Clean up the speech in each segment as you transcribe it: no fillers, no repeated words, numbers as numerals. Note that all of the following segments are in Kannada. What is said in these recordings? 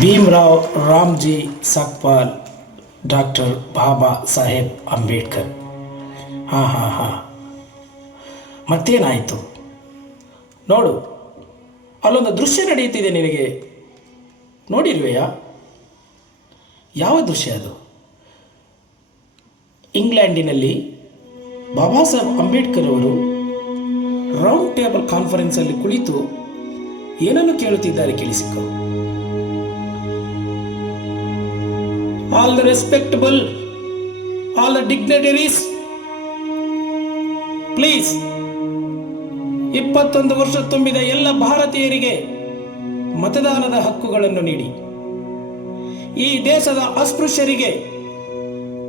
ಭೀಮರಾವ್ ರಾಮ್ಜಿ ಸಕ್ಪಾಲ್, ಡಾಕ್ಟರ್ ಬಾಬಾ ಸಾಹೇಬ್ ಅಂಬೇಡ್ಕರ್. ಹಾಂ, ಮತ್ತೇನಾಯಿತು ನೋಡು, ಅಲ್ಲೊಂದು ದೃಶ್ಯ ನಡೆಯುತ್ತಿದೆ, ನಿನಗೆ ನೋಡಿಲ್ವೆಯಾ? ಯಾವ ದೃಶ್ಯ ಅದು? ಇಂಗ್ಲೆಂಡಿನಲ್ಲಿ ಬಾಬಾ ಸಾಹೇಬ್ ಅಂಬೇಡ್ಕರ್ ಅವರು ರೌಂಡ್ ಟೇಬಲ್ ಕಾನ್ಫರೆನ್ಸಲ್ಲಿ ಕುಳಿತು ಏನನ್ನು ಕೇಳುತ್ತಿದ್ದಾರೆ, ಕೇಳಿಸಿಕೊ. All the respectable, all the dignitaries, please, 21 ವರ್ಷ ತುಂಬಿದ ಎಲ್ಲ ಭಾರತೀಯರಿಗೆ ಮತದಾನದ ಹಕ್ಕುಗಳನ್ನು ನೀಡಿ. ಈ ದೇಶದ ಅಸ್ಪೃಶ್ಯರಿಗೆ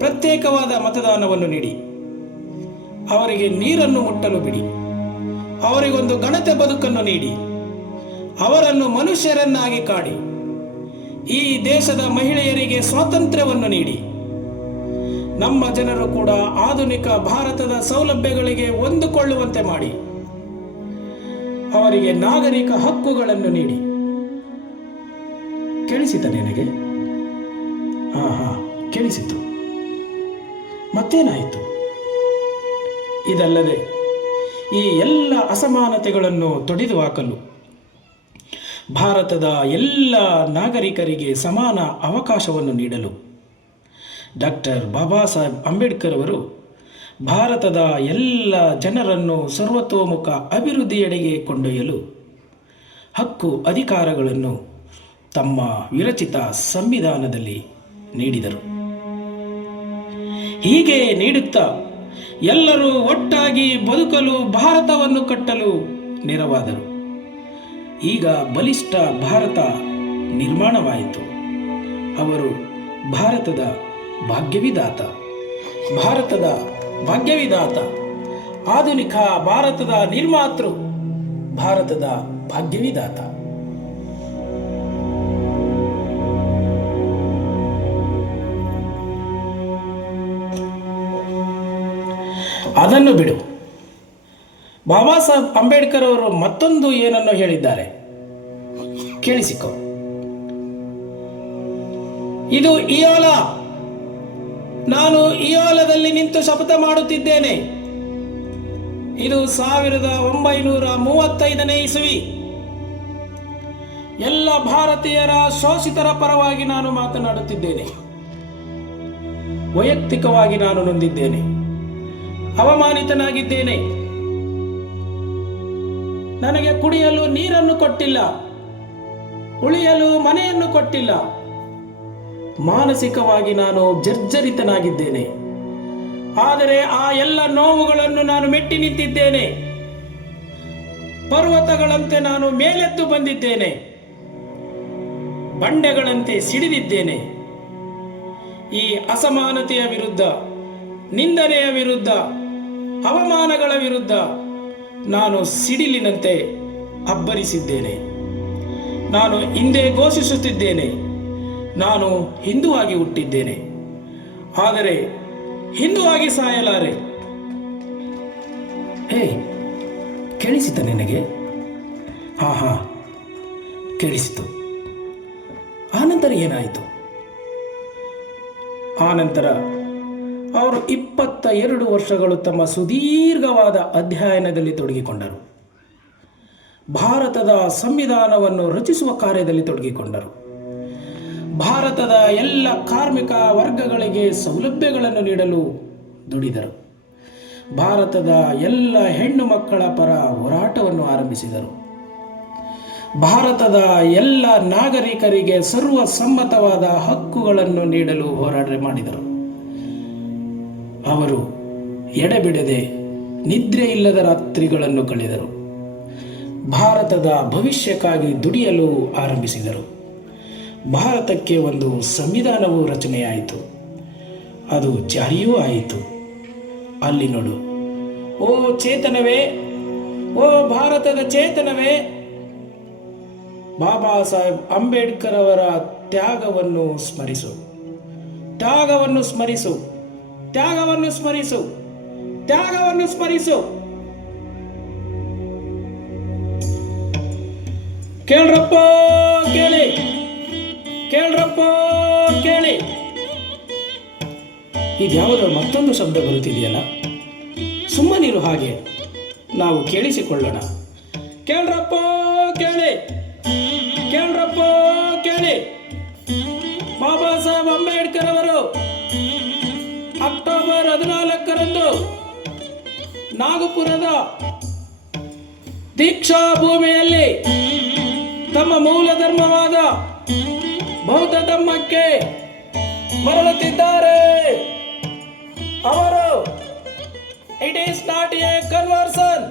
ಪ್ರತ್ಯೇಕವಾದ ಮತದಾನವನ್ನು ನೀಡಿ. ಅವರಿಗೆ ನೀರನ್ನು ಮುಟ್ಟಲು ಬಿಡಿ. ಅವರಿಗೊಂದು ಘನತೆ ಬದುಕನ್ನು ನೀಡಿ. ಅವರನ್ನು ಮನುಷ್ಯರನ್ನಾಗಿ ಕಾಡಿ. ಈ ದೇಶದ ಮಹಿಳೆಯರಿಗೆ ಸ್ವಾತಂತ್ರ್ಯವನ್ನು ನೀಡಿ. ನಮ್ಮ ಜನರು ಕೂಡ ಆಧುನಿಕ ಭಾರತದ ಸೌಲಭ್ಯಗಳಿಗೆ ಹೊಂದಿಕೊಳ್ಳುವಂತೆ ಮಾಡಿ. ಅವರಿಗೆ ನಾಗರಿಕ ಹಕ್ಕುಗಳನ್ನು ನೀಡಿ. ಕೇಳಿಸಿತ ನಿನಗೆ? ಕೇಳಿಸಿತು. ಮತ್ತೇನಾಯಿತು? ಇದಲ್ಲದೆ ಈ ಎಲ್ಲ ಅಸಮಾನತೆಗಳನ್ನು ತೊಡೆದು ಹಾಕಲು, ಭಾರತದ ಎಲ್ಲ ನಾಗರಿಕರಿಗೆ ಸಮಾನ ಅವಕಾಶವನ್ನು ನೀಡಲು ಡಾಕ್ಟರ್ ಬಾಬಾ ಸಾಹೇಬ್ ಅಂಬೇಡ್ಕರ್ ಅವರು ಭಾರತದ ಎಲ್ಲ ಜನರನ್ನು ಸರ್ವತೋಮುಖ ಅಭಿವೃದ್ಧಿಯೆಡೆಗೆ ಕೊಂಡೊಯ್ಯಲು ಹಕ್ಕು ಅಧಿಕಾರಗಳನ್ನು ತಮ್ಮ ವಿರಚಿತ ಸಂವಿಧಾನದಲ್ಲಿ ನೀಡಿದರು. ಹೀಗೆ ನೀಡುತ್ತಾ ಎಲ್ಲರೂ ಒಟ್ಟಾಗಿ ಬದುಕಲು, ಭಾರತವನ್ನು ಕಟ್ಟಲು ನೆರವಾದರು. ಈಗ ಬಲಿಷ್ಠ ಭಾರತ ನಿರ್ಮಾಣವಾಯಿತು. ಅವರು ಭಾರತದ ಭಾಗ್ಯವಿದಾತ, ಆಧುನಿಕ ಭಾರತದ ನಿರ್ಮಾತೃ, ಭಾರತದ ಭಾಗ್ಯವಿದಾತ. ಅದನ್ನು ಬಿಡು. ಬಾಬಾ ಸಾಹೇಬ್ ಅಂಬೇಡ್ಕರ್ ಅವರು ಮತ್ತೊಂದು ಏನನ್ನು ಹೇಳಿದ್ದಾರೆ, ಕೇಳಿಸಿಕೊ. ಇದು ಇಯೋಲ. ನಾನು ಇಯೋಲದಲ್ಲಿ ನಿಂತು ಶಪಥ ಮಾಡುತ್ತಿದ್ದೇನೆ. ಇದು 1935ನೇ ಇಸವಿ. ಎಲ್ಲ ಭಾರತೀಯರ ಶೋಷಿತರ ಪರವಾಗಿ ನಾನು ಮಾತನಾಡುತ್ತಿದ್ದೇನೆ. ವೈಯಕ್ತಿಕವಾಗಿ ನಾನು ನೊಂದಿದ್ದೇನೆ, ಅವಮಾನಿತನಾಗಿದ್ದೇನೆ. ನನಗೆ ಕುಡಿಯಲು ನೀರನ್ನು ಕೊಟ್ಟಿಲ್ಲ, ಉಳಿಯಲು ಮನೆಯನ್ನು ಕೊಟ್ಟಿಲ್ಲ. ಮಾನಸಿಕವಾಗಿ ನಾನು ಜರ್ಜರಿತನಾಗಿದ್ದೇನೆ. ಆದರೆ ಆ ಎಲ್ಲ ನೋವುಗಳನ್ನು ನಾನು ಮೆಟ್ಟಿ ನಿಂತಿದ್ದೇನೆ. ಪರ್ವತಗಳಂತೆ ನಾನು ಮೇಲೆದ್ದು ಬಂದಿದ್ದೇನೆ, ಬಂಡೆಗಳಂತೆ ಸಿಡಿದಿದ್ದೇನೆ. ಈ ಅಸಮಾನತೆಯ ವಿರುದ್ಧ, ನಿಂದನೆಯ ವಿರುದ್ಧ, ಅವಮಾನಗಳ ವಿರುದ್ಧ ನಾನು ಸಿಡಿಲಿನಂತೆ ಅಬ್ಬರಿಸಿದ್ದೇನೆ. ನಾನು ಹಿಂದೆ ಘೋಷಿಸುತ್ತಿದ್ದೇನೆ, ನಾನು ಹಿಂದುವಾಗಿ ಹುಟ್ಟಿದ್ದೇನೆ, ಆದರೆ ಹಿಂದುವಾಗಿ ಸಾಯಲಾರೆ. ಹೇ, ಕೇಳಿಸಿತ ನಿನಗೆ? ಕೇಳಿಸಿತು. ಆನಂತರ ಏನಾಯಿತು? ಆನಂತರ ಅವರು 22 ವರ್ಷಗಳು ತಮ್ಮ ಸುದೀರ್ಘವಾದ ಅಧ್ಯಯನದಲ್ಲಿ ತೊಡಗಿಕೊಂಡರು. ಭಾರತದ ಸಂವಿಧಾನವನ್ನು ರಚಿಸುವ ಕಾರ್ಯದಲ್ಲಿ ತೊಡಗಿಕೊಂಡರು. ಭಾರತದ ಎಲ್ಲ ಕಾರ್ಮಿಕ ವರ್ಗಗಳಿಗೆ ಸೌಲಭ್ಯಗಳನ್ನು ನೀಡಲು ದುಡಿದರು. ಭಾರತದ ಎಲ್ಲ ಹೆಣ್ಣು ಮಕ್ಕಳ ಪರ ಹೋರಾಟವನ್ನು ಆರಂಭಿಸಿದರು. ಭಾರತದ ಎಲ್ಲ ನಾಗರಿಕರಿಗೆ ಸರ್ವಸಮ್ಮತವಾದ ಹಕ್ಕುಗಳನ್ನು ನೀಡಲು ಹೋರಾಟ ಮಾಡಿದರು. ಅವರು ಎಡೆಬಿಡದೆ ನಿದ್ರೆ ಇಲ್ಲದ ರಾತ್ರಿಗಳನ್ನು ಕಳೆದರು. ಭಾರತದ ಭವಿಷ್ಯಕ್ಕಾಗಿ ದುಡಿಯಲು ಆರಂಭಿಸಿದರು. ಭಾರತಕ್ಕೆ ಒಂದು ಸಂವಿಧಾನವು ರಚನೆಯಾಯಿತು, ಅದು ಜಾರಿಯೂ ಆಯಿತು. ಅಲ್ಲಿ ನೋಡು, ಓ ಚೇತನವೇ, ಓ ಭಾರತದ ಚೇತನವೇ, ಬಾಬಾ ಸಾಹೇಬ್ ಅಂಬೇಡ್ಕರ್ ಅವರ ತ್ಯಾಗವನ್ನು ಸ್ಮರಿಸು, ತ್ಯಾಗವನ್ನು ಸ್ಮರಿಸು, ತ್ಯಾಗವನ್ನು ಸ್ಮರಿಸು, ತ್ಯಾಗವನ್ನು ಸ್ಮರಿಸು. ಕೇಳ್ರಪ್ಪ ಕೇಳಿ, ಕೇಳ್ರಪ್ಪ ಕೇಳಿ. ಇದ್ಯಾವುದೋ ಮತ್ತೊಂದು ಶಬ್ದ ಬರುತ್ತಿದೆಯಲ್ಲ, ಸುಮ್ಮನಿರು, ಹಾಗೆ ನಾವು ಕೇಳಿಸಿಕೊಳ್ಳೋಣ. ಕೇಳ್ರಪ್ಪ ಕೇಳಿ, ಕೇಳ್ರಪ್ಪ ಕೇಳಿ. ಬಾಬಾ ಸಾಹೇಬ್ ಅಂಬೇಡ್ಕರ್ ಅವರು ಅಕ್ಟೋಬರ್ 14ರಂದು ನಾಗಪುರದ ದೀಕ್ಷಾ ಭೂಮಿಯಲ್ಲಿ ತಮ್ಮ ಮೂಲ ಧರ್ಮವಾದ ಬೌದ್ಧ ಧರ್ಮಕ್ಕೆ ಮರಳುತ್ತಿದ್ದಾರೆ. ಅವರು it is not A conversion,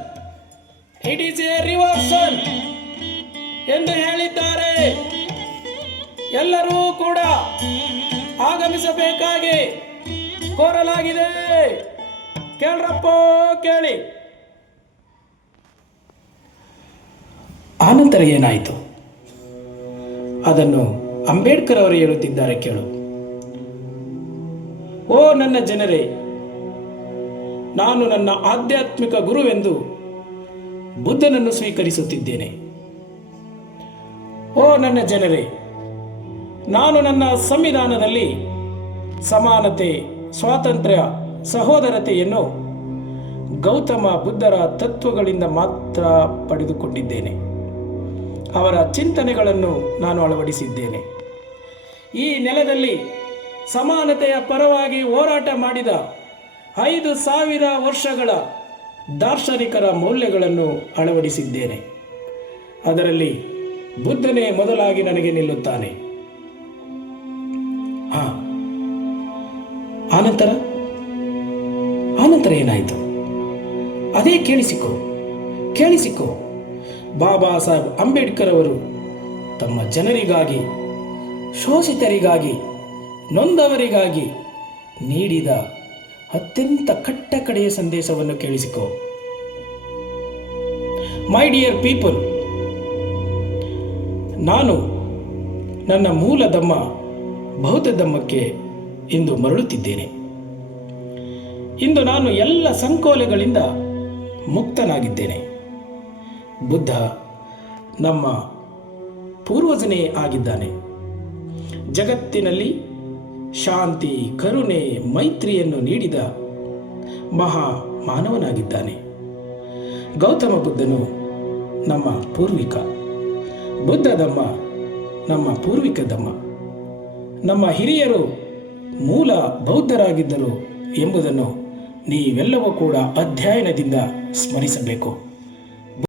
it is A reversion ಎಂದು ಹೇಳಿದ್ದಾರೆ. ಎಲ್ಲರೂ ಕೂಡ ಆಗಮಿಸಬೇಕಾಗಿ ಕೋರಲಾಗಿದೆ. ಕೇಳ್ರಪ್ಪ ಕೇಳಿ. ಆನಂತರ ಏನಾಯಿತು ಅದನ್ನು ಅಂಬೇಡ್ಕರ್ ಅವರು ಹೇಳುತ್ತಿದ್ದಾರೆ, ಕೇಳು. ಓ ನನ್ನ ಜನರೇ, ನಾನು ನನ್ನ ಆಧ್ಯಾತ್ಮಿಕ ಗುರುವೆಂದು ಬುದ್ಧನನ್ನು ಸ್ವೀಕರಿಸುತ್ತಿದ್ದೇನೆ. ಓ ನನ್ನ ಜನರೇ, ನಾನು ನನ್ನ ಸಂವಿಧಾನದಲ್ಲಿ ಸಮಾನತೆ, ಸ್ವಾತಂತ್ರ್ಯ, ಸಹೋದರತೆಯನ್ನು ಗೌತಮ ಬುದ್ಧರ ತತ್ವಗಳಿಂದ ಮಾತ್ರ ಪಡೆದುಕೊಂಡಿದ್ದೇನೆ. ಅವರ ಚಿಂತನೆಗಳನ್ನು ನಾನು ಅಳವಡಿಸಿದ್ದೇನೆ. ಈ ನೆಲದಲ್ಲಿ ಸಮಾನತೆಯ ಪರವಾಗಿ ಹೋರಾಟ ಮಾಡಿದ 5,000 ವರ್ಷಗಳ ದಾರ್ಶನಿಕರ ಮೌಲ್ಯಗಳನ್ನು ಅಳವಡಿಸಿದ್ದೇನೆ. ಅದರಲ್ಲಿ ಬುದ್ಧನೇ ಮೊದಲಾಗಿ ನನಗೆ ನಿಲ್ಲುತ್ತಾನೆ. ಆನಂತರ ಏನಾಯಿತು ಅದೇ ಕೇಳಿಸಿಕೋ, ಕೇಳಿಸಿಕೋ. ಬಾಬಾ ಸಾಹೇಬ್ ಅಂಬೇಡ್ಕರ್ ಅವರು ತಮ್ಮ ಜನರಿಗಾಗಿ, ಶೋಷಿತರಿಗಾಗಿ, ನೊಂದವರಿಗಾಗಿ ನೀಡಿದ ಅತ್ಯಂತ ಕಟ್ಟಕಡೆಯ ಸಂದೇಶವನ್ನು ಕೇಳಿಸಿಕೋ. ಮೈ ಡಿಯರ್ ಪೀಪಲ್, ನಾನು ನನ್ನ ಮೂಲ ಧರ್ಮ ಬೌದ್ಧ ಧರ್ಮಕ್ಕೆ ಇಂದು ಮರಳುತ್ತಿದ್ದೇನೆ. ಇಂದು ನಾನು ಎಲ್ಲ ಸಂಕೋಲೆಗಳಿಂದ ಮುಕ್ತನಾಗಿದ್ದೇನೆ. ಬುದ್ಧ ನಮ್ಮ ಪೂರ್ವಜನೇ ಆಗಿದ್ದಾನೆ. ಜಗತ್ತಿನಲ್ಲಿ ಶಾಂತಿ, ಕರುಣೆ, ಮೈತ್ರಿಯನ್ನು ನೀಡಿದ ಮಹಾ ಮಾನವನಾಗಿದ್ದಾನೆ. ಗೌತಮ ಬುದ್ಧನು ನಮ್ಮ ಪೂರ್ವಿಕ. ಬುದ್ಧ ಧರ್ಮ ನಮ್ಮ ಪೂರ್ವಿಕ ಧರ್ಮ. ನಮ್ಮ ಹಿರಿಯರು ಮೂಲ ಬೌದ್ಧರಾಗಿದ್ದರು ಎಂಬುದನ್ನು ನೀವೆಲ್ಲವೂ ಕೂಡ ಅಧ್ಯಯನದಿಂದ ಸ್ಮರಿಸಬೇಕು.